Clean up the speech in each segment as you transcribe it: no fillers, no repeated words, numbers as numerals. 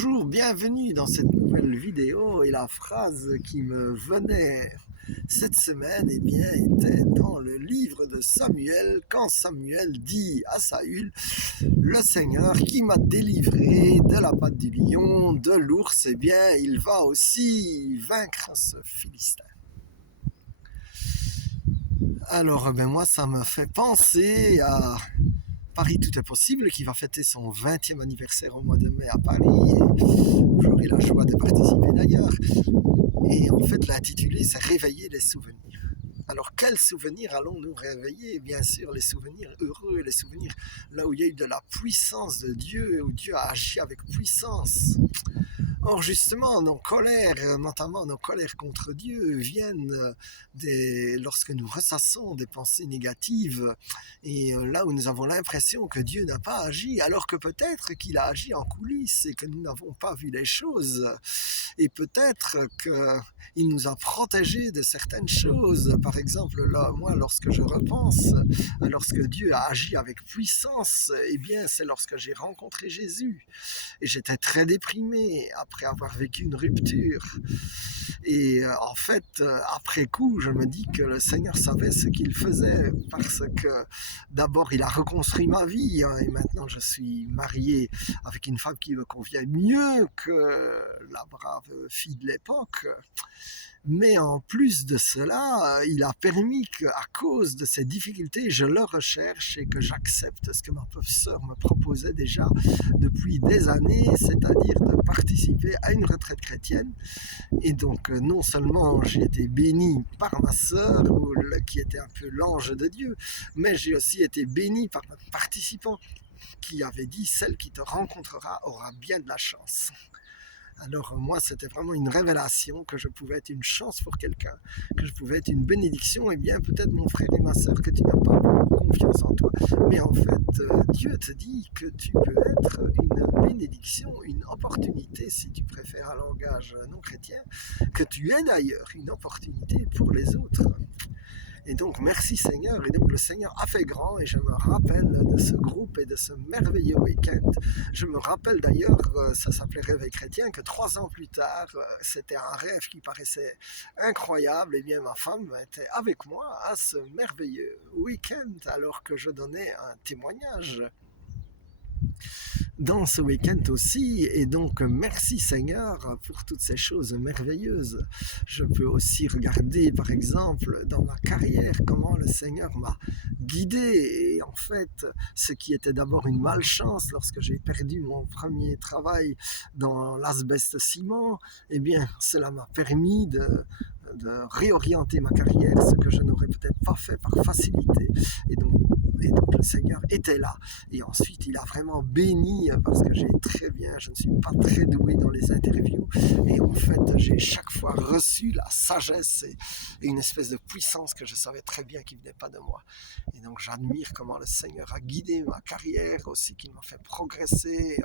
Bonjour, bienvenue dans cette nouvelle vidéo et la phrase qui me venait cette semaine était dans le livre de Samuel quand Samuel dit à Saül: le Seigneur qui m'a délivré de la patte du lion, de l'ours, il va aussi vaincre ce Philistin. Alors moi ça me fait penser à Paris Tout est possible, qui va fêter son 20e anniversaire au mois de mai à Paris. Et j'aurai la joie de participer d'ailleurs. Et en fait, l'intitulé, c'est Réveiller les souvenirs. Alors, quels souvenirs allons-nous réveiller? Bien sûr, les souvenirs heureux, les souvenirs là où il y a eu de la puissance de Dieu, où Dieu a agi avec puissance. Or, justement, nos colères, notamment nos colères contre Dieu, viennent lorsque nous ressassons des pensées négatives et là où nous avons l'impression que Dieu n'a pas agi, alors que peut-être qu'il a agi en coulisses et que nous n'avons pas vu les choses. Et peut-être qu'il nous a protégés de certaines choses. Par exemple, là, moi, lorsque je repense, lorsque Dieu a agi avec puissance, c'est lorsque j'ai rencontré Jésus. Et j'étais très déprimé après avoir vécu une rupture. Et en fait, après coup, je me dis que le Seigneur savait ce qu'il faisait parce que d'abord, il a reconstruit ma vie et maintenant je suis marié avec une femme qui me convient mieux que la brave fille de l'époque. Mais en plus de cela, il a permis qu'à cause de ces difficultés, je le recherche et que j'accepte ce que ma pauvre sœur me proposait déjà depuis des années, c'est-à-dire de participer à une retraite chrétienne. Et donc, non seulement j'ai été béni par ma sœur, qui était un peu l'ange de Dieu, mais j'ai aussi été béni par notre participant qui avait dit: celle qui te rencontrera aura bien de la chance. Alors moi, c'était vraiment une révélation que je pouvais être une chance pour quelqu'un, que je pouvais être une bénédiction. Peut-être mon frère et ma sœur, que tu n'as pas confiance en toi, mais en fait, Dieu te dit que tu peux être une bénédiction, une opportunité, si tu préfères un langage non chrétien, que tu es d'ailleurs une opportunité pour les autres. Et donc, merci Seigneur. Et donc, le Seigneur a fait grand. Et je me rappelle de ce groupe et de ce merveilleux week-end. Je me rappelle d'ailleurs, ça s'appelait Réveil chrétien, que 3 ans plus tard, c'était un rêve qui paraissait incroyable. Ma femme était avec moi à ce merveilleux week-end alors que je donnais un témoignage dans ce week-end aussi. Et donc, merci Seigneur pour toutes ces choses merveilleuses. Je peux aussi regarder, par exemple, dans ma carrière, comment le Seigneur m'a guidé. Et en fait, ce qui était d'abord une malchance lorsque j'ai perdu mon premier travail dans l'asbeste-ciment, cela m'a permis de réorienter ma carrière, ce que je n'aurais peut-être pas fait par facilité. Et donc le Seigneur était là. Et ensuite, il a vraiment béni parce que je ne suis pas très doué dans les interviews. Et en fait, j'ai chaque fois reçu la sagesse et une espèce de puissance que je savais très bien qui ne venait pas de moi. Et donc, j'admire comment le Seigneur a guidé ma carrière aussi, qu'il m'a fait progresser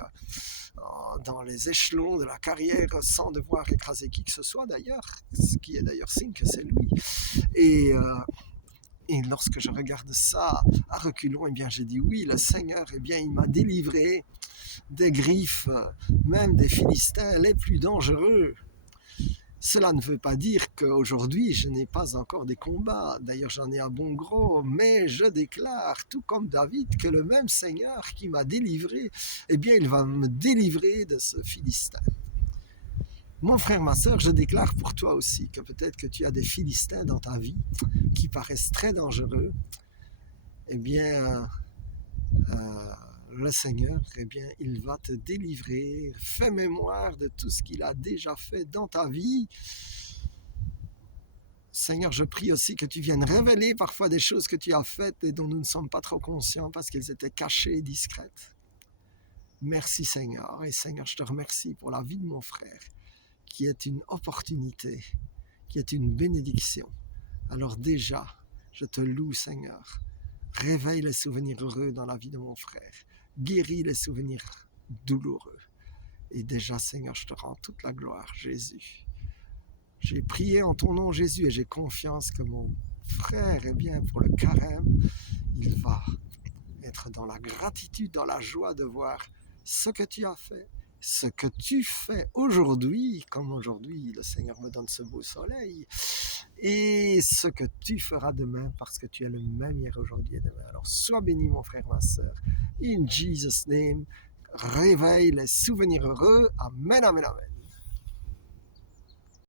dans les échelons de la carrière sans devoir écraser qui que ce soit d'ailleurs, ce qui est d'ailleurs signe que c'est lui. Et lorsque je regarde ça à reculons, j'ai dit oui, le Seigneur, il m'a délivré des griffes, même des Philistins les plus dangereux. Cela ne veut pas dire qu'aujourd'hui, je n'ai pas encore des combats. D'ailleurs, j'en ai un bon gros, mais je déclare, tout comme David, que le même Seigneur qui m'a délivré, il va me délivrer de ce Philistin. Mon frère, ma sœur, je déclare pour toi aussi que peut-être que tu as des Philistins dans ta vie qui paraissent très dangereux. Le Seigneur, il va te délivrer. Fais mémoire de tout ce qu'il a déjà fait dans ta vie. Seigneur, je prie aussi que tu viennes révéler parfois des choses que tu as faites et dont nous ne sommes pas trop conscients parce qu'elles étaient cachées et discrètes. Merci Seigneur. Et Seigneur, je te remercie pour la vie de mon frère, qui est une opportunité, qui est une bénédiction. Alors déjà, je te loue Seigneur. Réveille les souvenirs heureux dans la vie de mon frère. Guéris les souvenirs douloureux. Et déjà Seigneur, je te rends toute la gloire, Jésus. J'ai prié en ton nom Jésus et j'ai confiance que mon frère, pour le carême, il va être dans la gratitude, dans la joie de voir ce que tu as fait, ce que tu fais aujourd'hui, comme aujourd'hui le Seigneur me donne ce beau soleil, et ce que tu feras demain, parce que tu es le même hier, aujourd'hui et demain. Alors sois béni mon frère, ma soeur. In Jesus' name, réveille les souvenirs heureux. Amen, amen, amen.